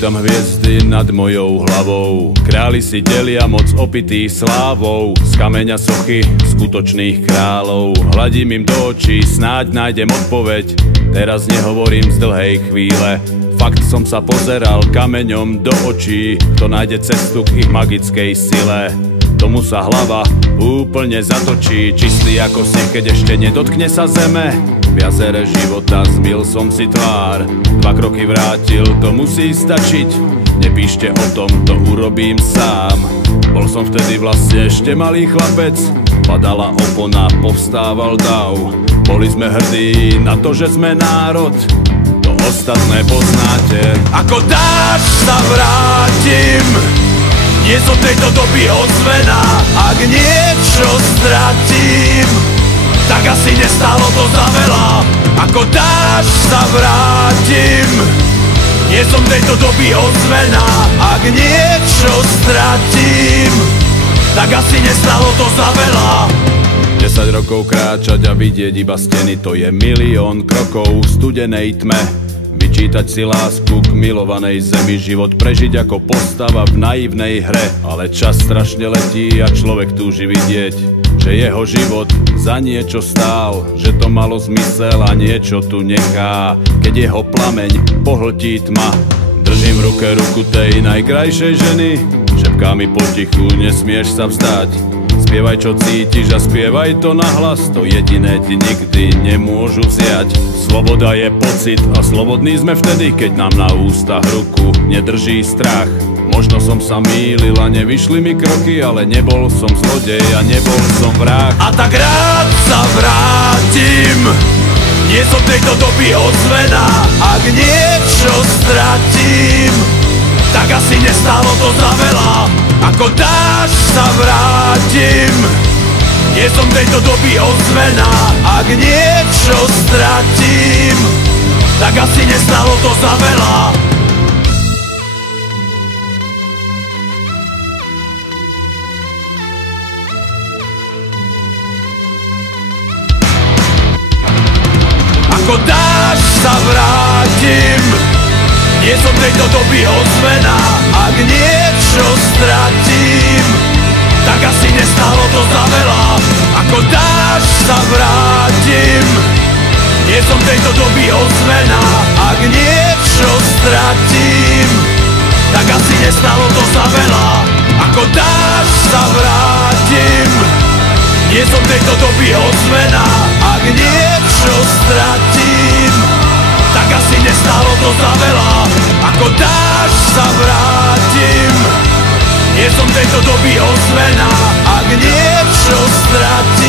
Čítam hviezdy nad mojou hlavou. Králi si delia moc opitý slávou. Z kameňa sochy skutočných kráľov. Hladím im do očí, snáď nájdem odpoveď. Teraz nehovorím z dlhej chvíle. Fakt som sa pozeral kameňom do očí. Kto nájde cestu k ich magickej sile, tomu sa hlava úplne zatočí. Čistý ako si, keď ešte nedotkne sa zeme. V jazere života zmyl som si tvár. 2 kroky vrátil, to musí stačiť. Nepíšte o tom, to urobím sám. Bol som vtedy vlastne ešte malý chlapec. Padala opona, povstával dav. Boli sme hrdí na to, že sme národ. To ostatné poznáte. Ako dáš sa vrátim. Nie som tejto doby ozvená. Ak niečo stratím, tak asi nestálo to za veľa. Ako dáš sa vrátim. Nie som tejto doby ozvená. Ak niečo stratím, tak asi nestálo to za veľa. 10 rokov kráčať a vidieť iba steny, to je milión krokov v studenej tme. Vyčítať si lásku k milovanej zemi, život prežiť ako postava v naivnej hre. Ale čas strašne letí a človek túži vidieť, že jeho život za niečo stál, že to malo zmysel a niečo tu nechá. Keď jeho plameň pohltí tma, držím v ruke ruku tej najkrajšej ženy. Šepká mi potichu, nesmieš sa vzdať. Spievaj čo cítiš a spievaj to nahlas. To jediné ti nikdy nemôžu vziať. Sloboda je pocit a slobodní sme vtedy, keď nám na ústach ruku nedrží strach. Možno som sa mýlil a nevyšli mi kroky, ale nebol som zlodej a nebol som vrah. A tak rád sa vrátim. Nie som tejto doby ozvená. Ak niečo stratím, tak asi nestálo to za veľa. Ako dáš sa vrátim. Nie som tejto doby ozvená. Ak niečo stratím, tak asi nestálo to za veľa. Ako dáš sa vrátim. Nie som tejto doby ozvená. Ak niečo stratím, tak asi nestálo to za veľa. Ako dáš sa vrátim. Nie som tejto doby ozvená. Ak niečo stratím, tak asi nestálo to za veľa. Ako dáš sa vrátim. Nie som tejto doby ozvená. Ak niečo stratím, tak asi nestálo to za veľa. Ako dáš sa vrátim. Nie som tejto doby ozvená. Ak niečo stratím,